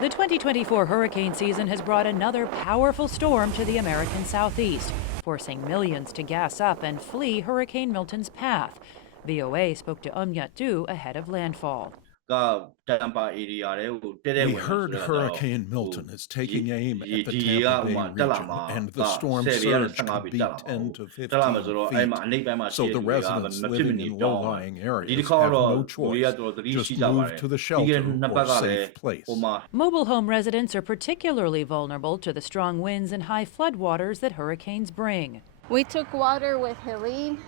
The 2024 hurricane season has brought another powerful storm to the American southeast, forcing millions to gas up and flee Hurricane Milton's path. VOA spoke to Yat-du ahead of landfall. We heard Hurricane Milton is taking aim at the Tampa Bay region, and the storm surge could be 10 to 15 feet. So the residents living in low-lying areas have no choice. Just move to the shelter or safe place. Mobile home residents are particularly vulnerable to the strong winds and high floodwaters that hurricanes bring. We took water with Helene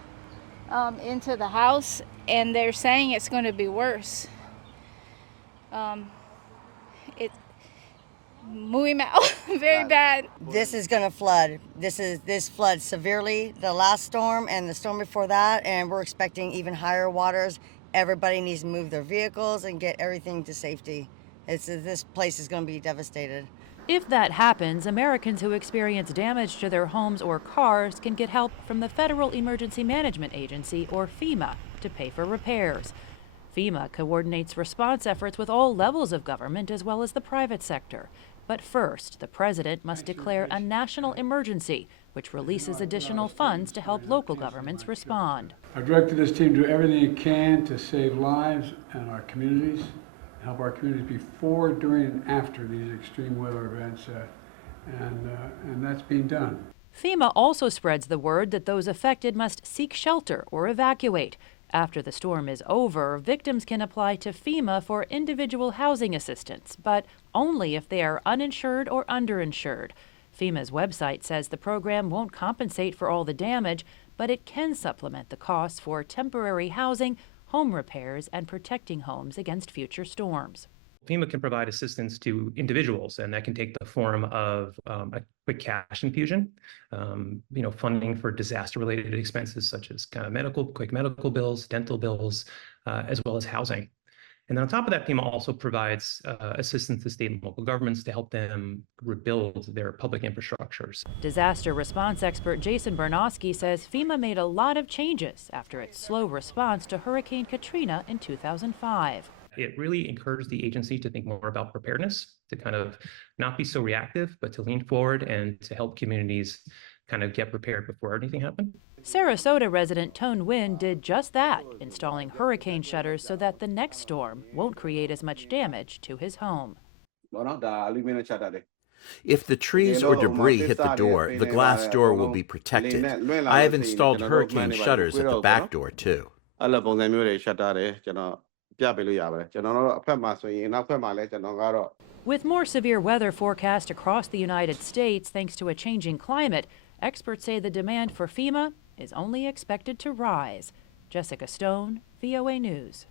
into the house, and they're saying it's going to be worse. It's muy mal, very bad. This is going to flood. This floods severely, the last storm and the storm before that, and we're expecting even higher waters. Everybody needs to move their vehicles and get everything to safety. This place is going to be devastated. If that happens, Americans who experience damage to their homes or cars can get help from the Federal Emergency Management Agency, or FEMA, to pay for repairs. FEMA coordinates response efforts with all levels of government as well as the private sector. But first, the president must declare a national emergency, which releases additional funds to help local governments respond. I've directed this team to do everything it can to save lives and our communities, help our communities before, during, and after these extreme weather events, and that's being done. FEMA also spreads the word that those affected must seek shelter or evacuate. After the storm is over, victims can apply to FEMA for individual housing assistance, but only if they are uninsured or underinsured. FEMA's website says the program won't compensate for all the damage, but it can supplement the costs for temporary housing, home repairs, and protecting homes against future storms. FEMA can provide assistance to individuals, and that can take the form of a quick cash infusion, funding for disaster-related expenses such as kind of quick medical bills, dental bills, as well as housing. And then on top of that, FEMA also provides assistance to state and local governments to help them rebuild their public infrastructures. Disaster response expert Jason Bernowski says FEMA made a lot of changes after its slow response to Hurricane Katrina in 2005. It really encouraged the agency to think more about preparedness, to kind of not be so reactive, but to lean forward and to help communities kind of get prepared before anything happened. Sarasota resident Tone Wynn did just that, installing hurricane shutters so that the next storm won't create as much damage to his home. If the trees or debris hit the door, the glass door will be protected. I have installed hurricane shutters at the back door, too. With more severe weather forecast across the United States thanks to a changing climate, experts say the demand for FEMA is only expected to rise. Jessica Stone, VOA News.